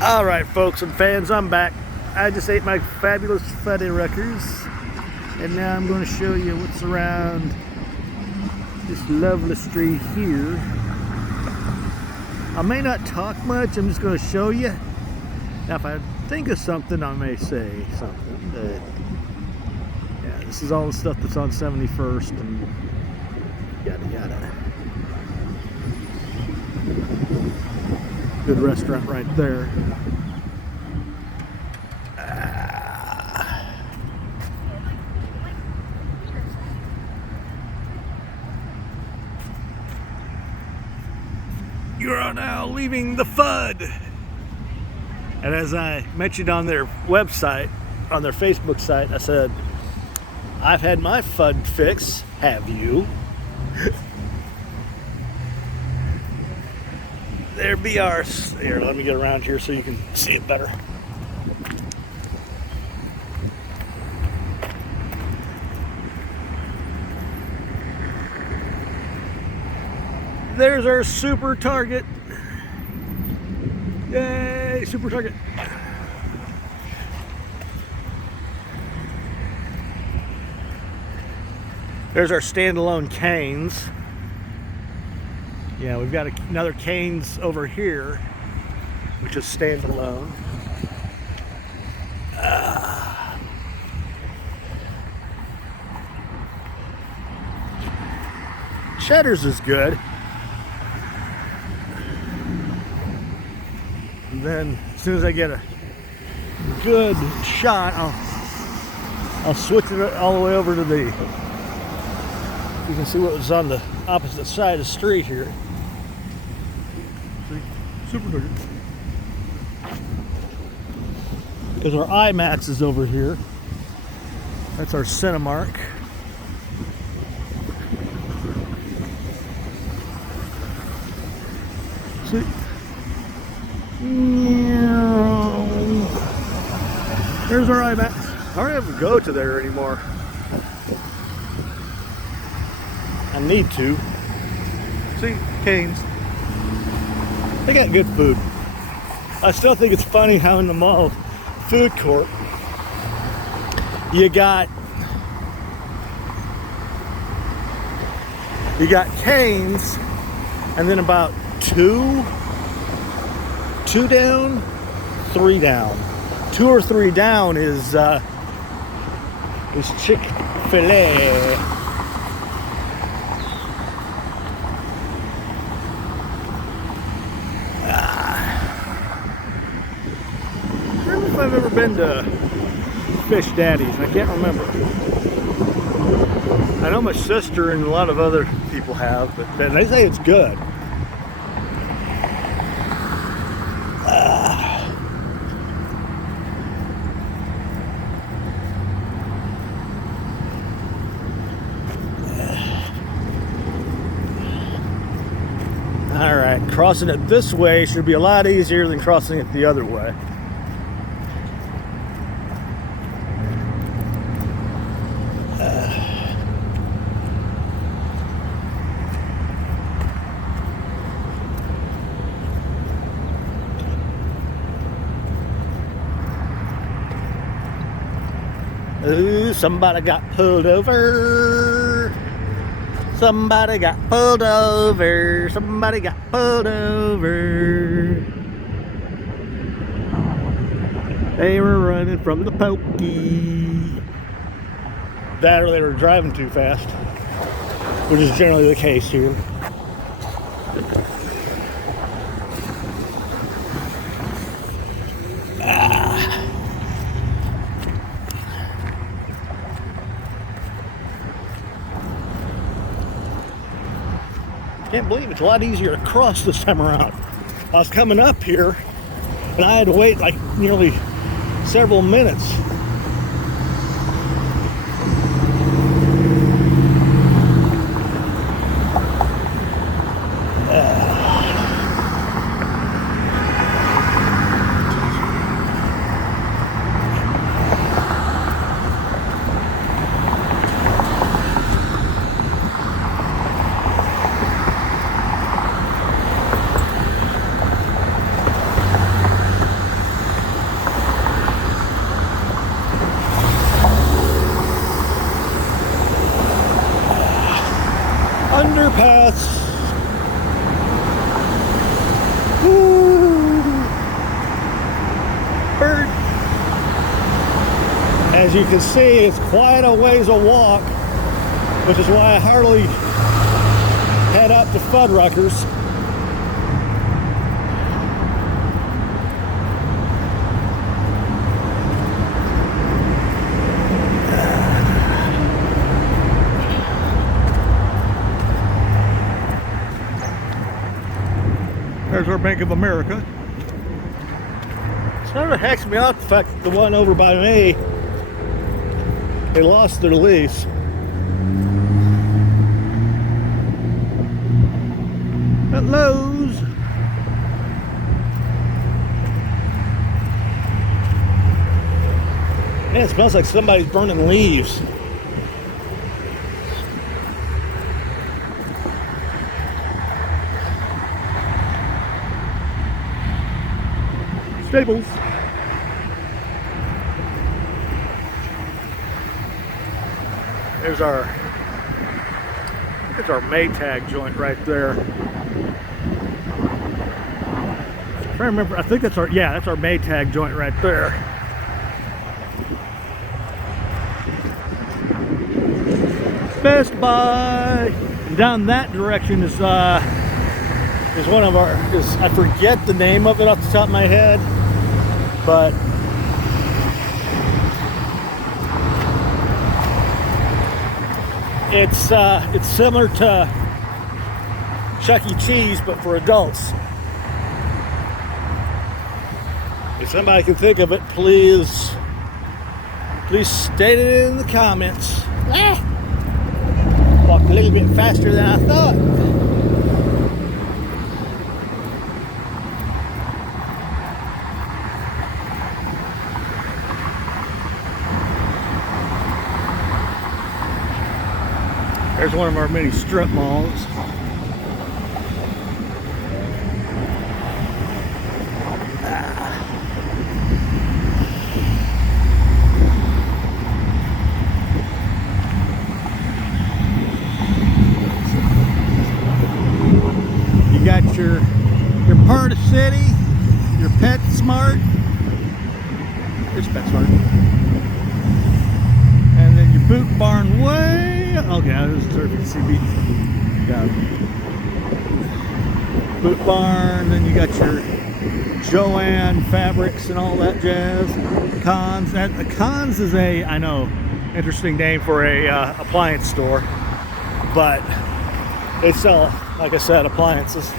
Alright folks and fans, I'm back. I just ate my fabulous Fuddy Ruckers, and now I'm going to show you what's around this lovely street here. I may not talk much, I'm just going to show you. Now if I think of something, I may say something, but yeah, this is all the stuff that's on 71st and yada yada. Good restaurant right there. You are now leaving the FUD. And as I mentioned on their website, on their Facebook site, I said, I've had my FUD fix. Have you? There be ours. Here, let me get around here so you can see it better. There's our super target. Yay, super target. There's our standalone canes. Yeah, we've got another canes over here, which is standalone. Cheddar's is good. And then as soon as I get a good shot, I'll switch it all the way over to the, you can see what was on the opposite side of the street here. See? Super target. Because our IMAX is over here. That's our Cinemark. See? There's our IMAX. I don't have to go to there anymore. I need to. See, canes. They got good food. I still think it's funny how in the mall food court you got canes, and then about two down, three down. 2 or 3 down is Chick-fil-A. I don't know if I've ever been to Fish Daddy's. I can't remember. I know my sister and a lot of other people have, but they say it's good. Alright, crossing it this way should be a lot easier than crossing it the other way. Ooh, somebody got pulled over. Somebody got pulled over. Somebody got pulled over. They were running from the pokey. That or they were driving too fast, which is generally the case here. Can't believe it's a lot easier to cross this time around. I was coming up here and I had to wait like nearly several minutes. As you can see, it's quite a ways a walk, which is why I hardly head up to Fuddruckers. There's our Bank of America. It sort of hacks me out the fact that the one over by me, they lost their lease. At Lowe's. Man, it smells like somebody's burning leaves. Staples. There's our Maytag joint right there. If I remember, I think that's our Maytag joint right there. Best Buy. And down that direction is one of our, I forget the name of it off the top of my head, but it's similar to Chuck E. Cheese, but for adults. If somebody can think of it, please state it in the comments. Walked a little bit faster than I thought. There's one of our many strip malls. You got your part of city, your PetSmart. There's PetSmart. And then your Boot Barn Way. Okay, I was surfing CB. Got Boot Barn, then you got your Joanne Fabrics and all that jazz. Cons. Cons is I know, interesting name for a appliance store, but they sell, like I said, appliances.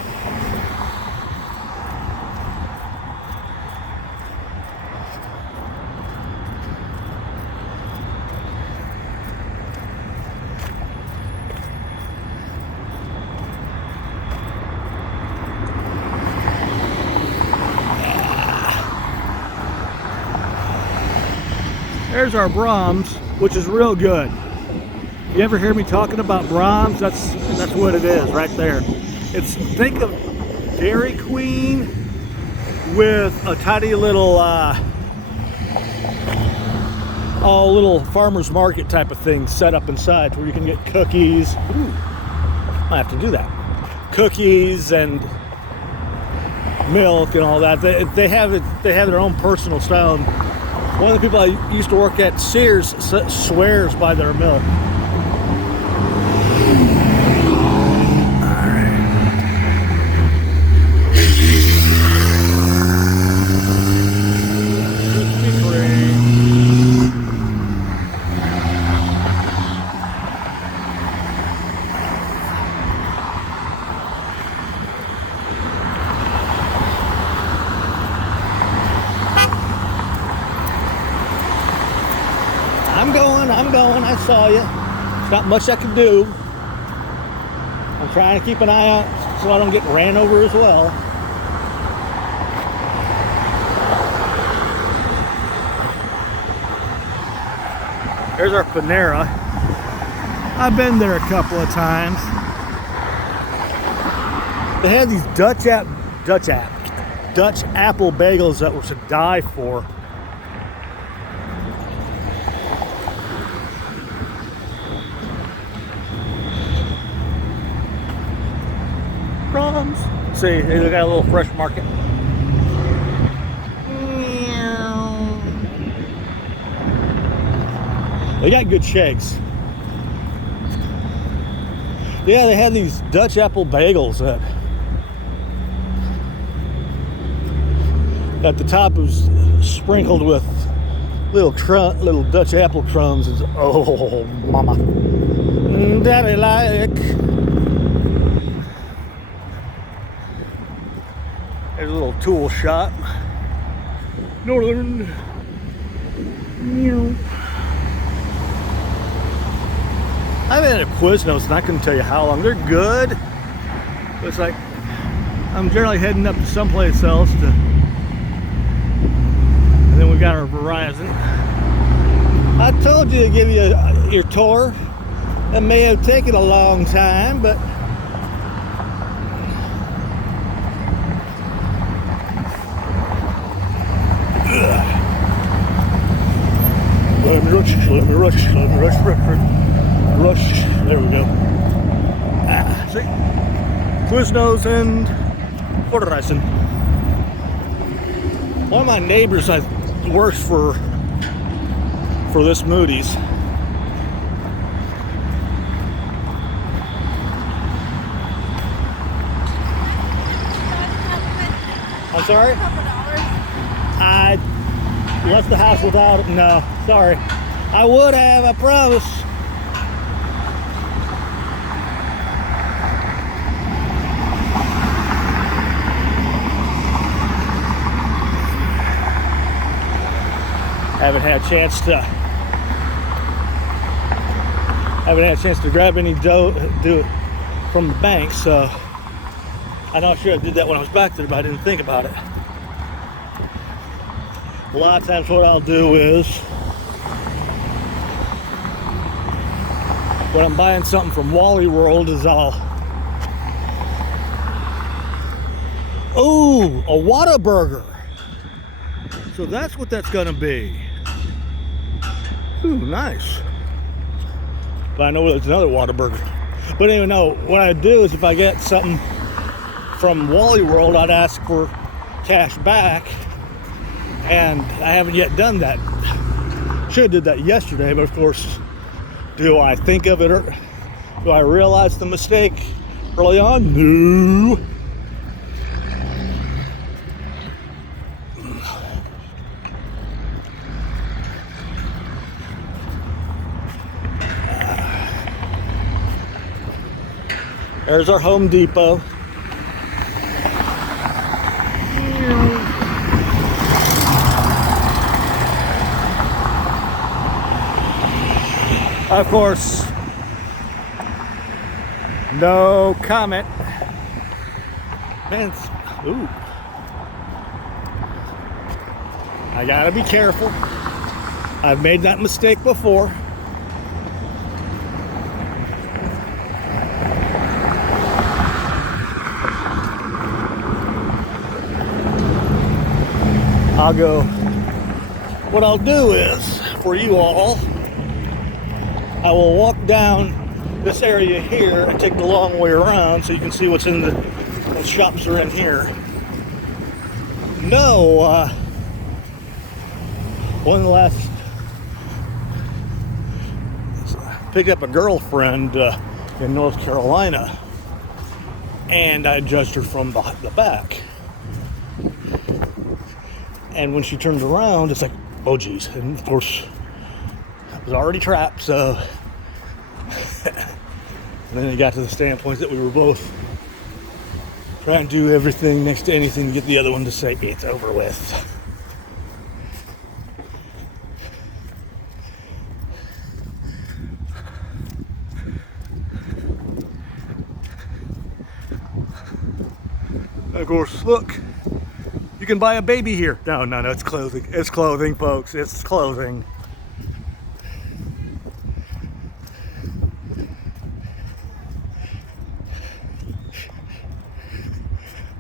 There's our Brahms, which is real good. You ever hear me talking about Brahms? That's what it is right there. Think of Dairy Queen with a tiny little little farmer's market type of thing set up inside where you can get cookies. Ooh, I have to do that. Cookies and milk and all that. They have their own personal style. And one of the people I used to work at Sears swears by their milk. I'm going, I saw you. There's not much I can do. I'm trying to keep an eye out so I don't get ran over as well. There's our Panera. I've been there a couple of times. They had these Dutch apple bagels that were to die for. See, they got a little fresh market. They got good shakes. Yeah, they had these Dutch apple bagels that at the top was sprinkled with little Dutch apple crumbs. Oh, mama, daddy like. There's a little tool shop. Northern. I've been at Quiznos and I couldn't tell you how long. They're good. But it's like I'm generally heading up to someplace else to. And then we got our Verizon. I told you to give you your tour. It may have taken a long time, but let me rush. There we go. See? Quiznos and Verizon. One of my neighbors works for this Moody's. I'm sorry? I left the house without it. No, sorry. I would have, I promise. Haven't had a chance to grab any dough from the bank, so I know I should have did that when I was back there, but I didn't think about it. A lot of times what I'll do is when I'm buying something from Wally World is oh, a Whataburger. So that's what that's gonna be. Ooh, nice. But I know there's another Whataburger. But anyway, no, what I do is if I get something from Wally World, I'd ask for cash back. And I haven't yet done that. Should have did that yesterday, but of course, do I think of it or do I realize the mistake early on? No. There's our Home Depot. Of course, no comment. Man, ooh. I gotta be careful. I've made that mistake before. What I'll do is, for you all, I will walk down this area here and take the long way around so you can see what's in what shops are in here. One of the last, picked up a girlfriend in North Carolina, and I judged her from the back. And when she turns around, it's like, oh geez. And of course, I was already trapped, so. And then it got to the standpoint that we were both trying to do everything next to anything to get the other one to say, it's over with. Of course, look. You can buy a baby here. No, it's clothing. It's clothing, folks. It's clothing.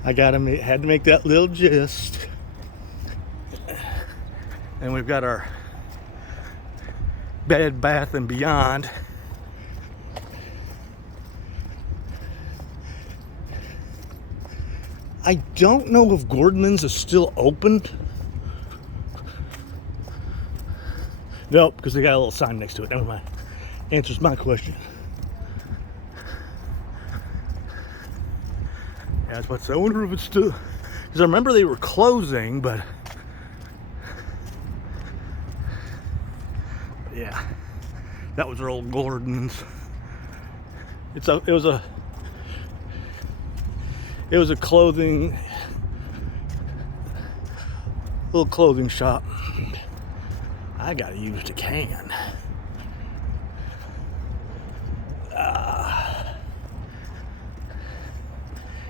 Had to make that little gist. And we've got our Bed Bath and Beyond. I don't know if Gordman's is still open. Nope, because they got a little sign next to it. Never mind. Answers my question. Yeah, that's what I wonder if it's still, because I remember they were closing, but yeah, that was their old Gordon's. It was a clothing, little clothing shop. I gotta use the can.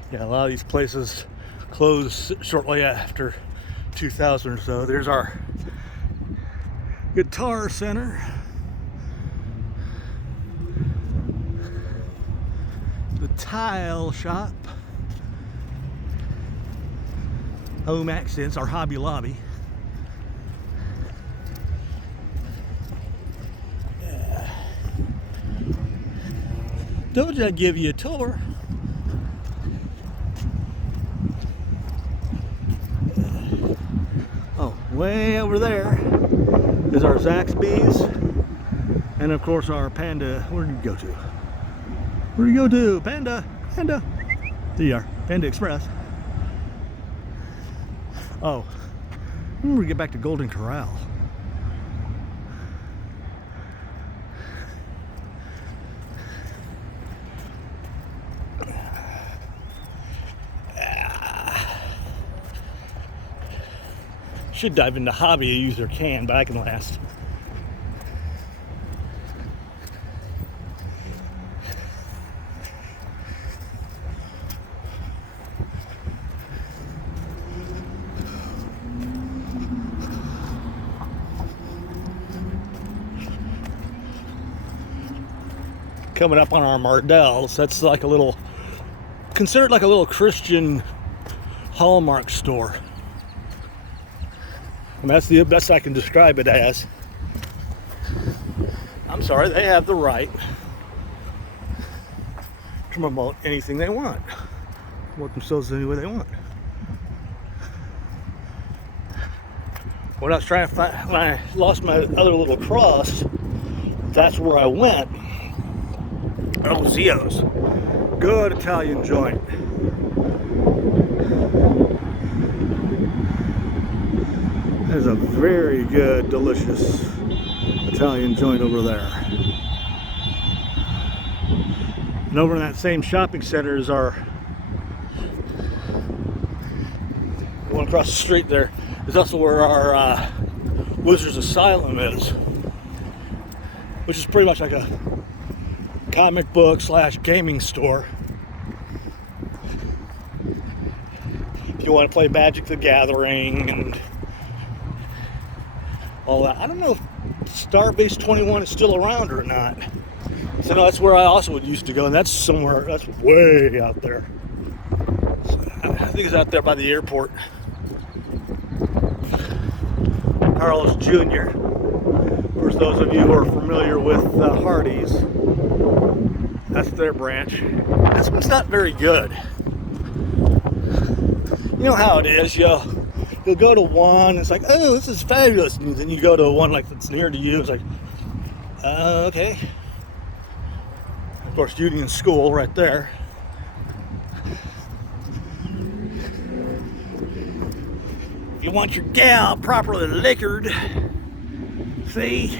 Yeah, a lot of these places closed shortly after 2000 or so. There's our guitar center. The tile shop. Home Accents, our Hobby Lobby. Yeah. Told you I'd give you a tour. Way over there is our Zaxby's, and of course our Panda. Where did you go to? Where do you go to? Panda, Panda. There you are, Panda Express. Oh, I'm gonna get back to Golden Corral. Should dive into hobby and use their can, but I can last. Coming up on our Mardells, that's like a little, considered like a little Christian Hallmark store. And that's the best I can describe it as. I'm sorry, they have the right to promote anything they want. Promote themselves any way they want. When I was trying to find, when I lost my other little cross, that's where I went. Oh, Zio's. Good Italian joint. That is a very good, delicious Italian joint over there. And over in that same shopping center is our one across the street. There is also where our Wizards Asylum is, which is pretty much like a comic book / gaming store. If you want to play Magic the Gathering and all that. I don't know if Starbase 21 is still around or not. So no, that's where I also would used to go, and that's somewhere, that's way out there. So I think it's out there by the airport. Carlos Jr. Of course, those of you who are familiar with Hardee's, that's their branch. This one's not very good. You know how it is, you'll go to one, it's like, oh, this is fabulous, and then you go to one like that's near to you, it's like, okay. Of course, Union School right there. If you want your gal properly liquored, see,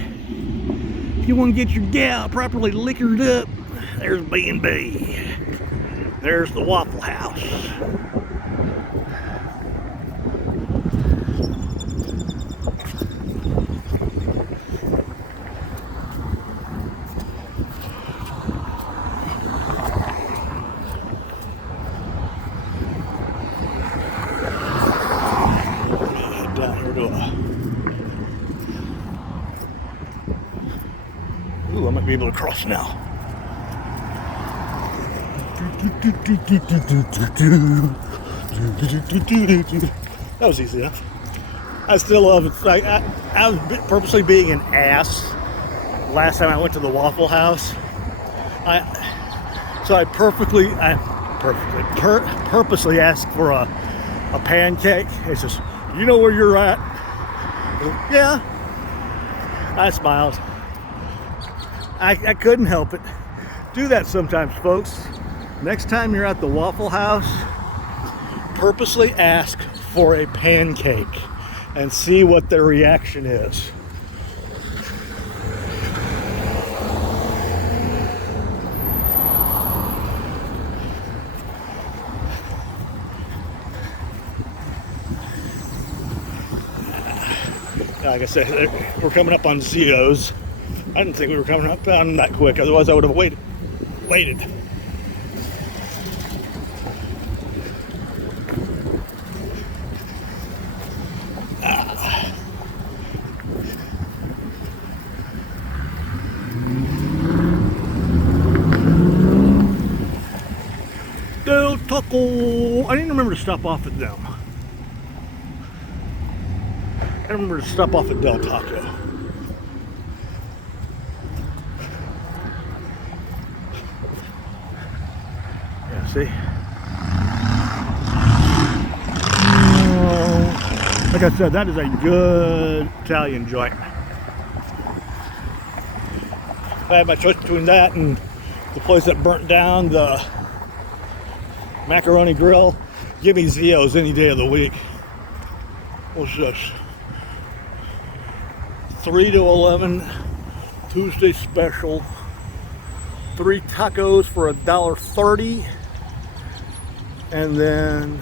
if you want to get your gal properly liquored up, there's B&B. There's the Waffle House. Ooh, I might be able to cross now. That was easy enough. I still love it. Like, I was purposely being an ass last time I went to the Waffle House. I purposely asked for a pancake. It's just, you know where you're at? Yeah. I smiled. I couldn't help it. Do that sometimes, folks. Next time you're at the Waffle House, purposely ask for a pancake and see what their reaction is. Like I said, we're coming up on Zio's. I didn't think we were coming up on that quick, otherwise I would have waited. Del Taco. I didn't remember to stop off at them. I remember to stop off at Del Taco. Yeah, see? Oh, like I said, that is a good Italian joint. If I had my choice between that and the place that burnt down, the Macaroni Grill, give me Zio's any day of the week. What's this? 3 to 11 Tuesday special. 3 tacos for $1.30, and then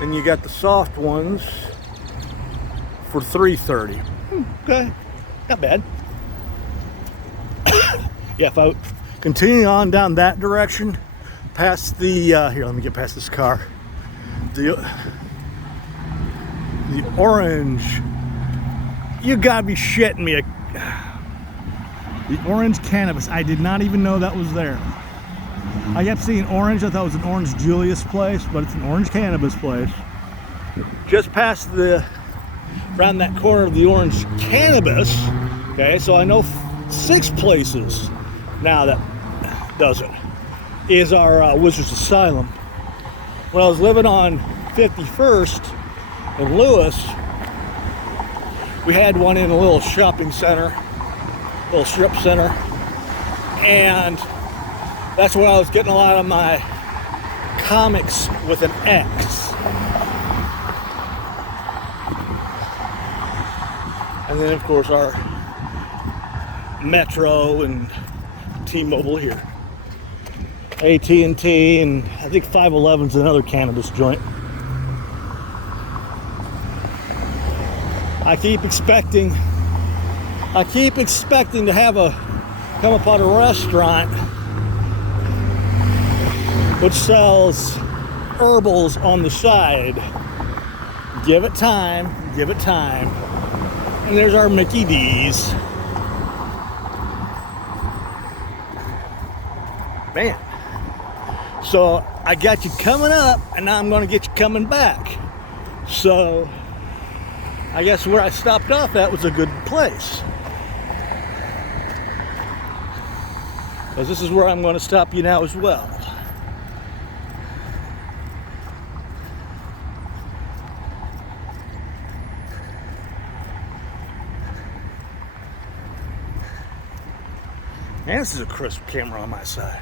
you got the soft ones for $3.30. Okay, not bad. Yeah, if I continue on down that direction, past the here, let me get past this car. The orange. You gotta be shitting me. The orange cannabis. I did not even know that was there. I kept seeing orange. I thought it was an Orange Julius place, but it's an orange cannabis place. Just past around that corner of the orange cannabis. Okay, so I know 6 places now that does it. Is our Wizards Asylum. When I was living on 51st in Lewis, we had one in a little shopping center, little strip center, and that's where I was getting a lot of my comics with an X. And then of course our Metro and T-Mobile here. AT&T, and I think 511's another cannabis joint. I keep expecting to come upon a restaurant which sells herbals on the side. Give it time. And there's our Mickey D's. Man. So I got you coming up, and now I'm going to get you coming back. So I guess where I stopped off at was a good place. Because this is where I'm going to stop you now as well. And this is a crisp camera on my side.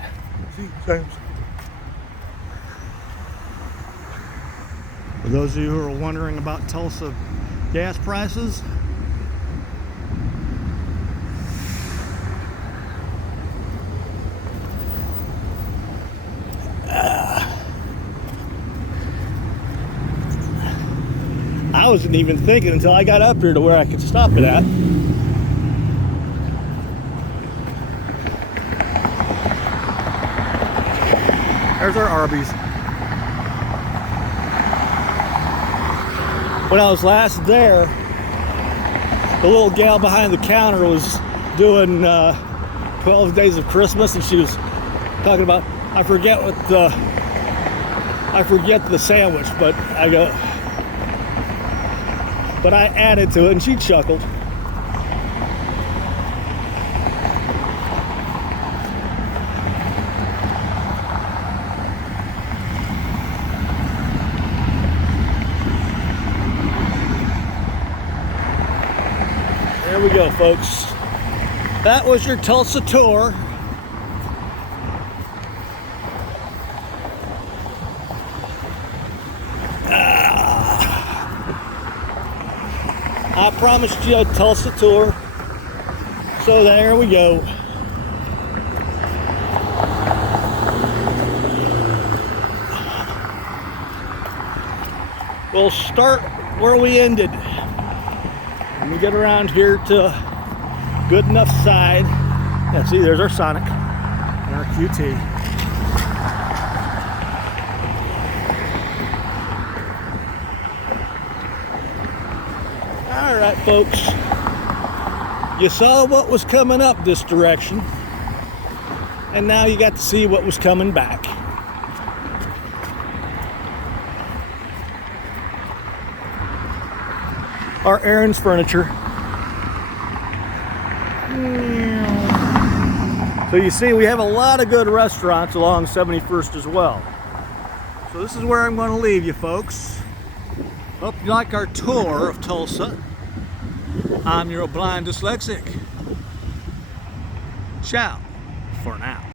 See, James? For those of you who are wondering about Tulsa gas prices, I wasn't even thinking until I got up here to where I could stop it at. There's our Arby's. When I was last there, the little gal behind the counter was doing 12 Days of Christmas, and she was talking about, I forget the sandwich, but I added to it, and she chuckled. go, folks. That was your Tulsa tour. I promised you a Tulsa tour, so there we go. We'll start where we ended. When we get around here to good enough side. Yeah, see, there's our Sonic and our QT. All right, folks. You saw what was coming up this direction, and now you got to see what was coming back. Our Aaron's Furniture. So you see, we have a lot of good restaurants along 71st as well. So this is where I'm going to leave you, folks. Hope you like our tour of Tulsa. I'm your blind dyslexic. Ciao for now.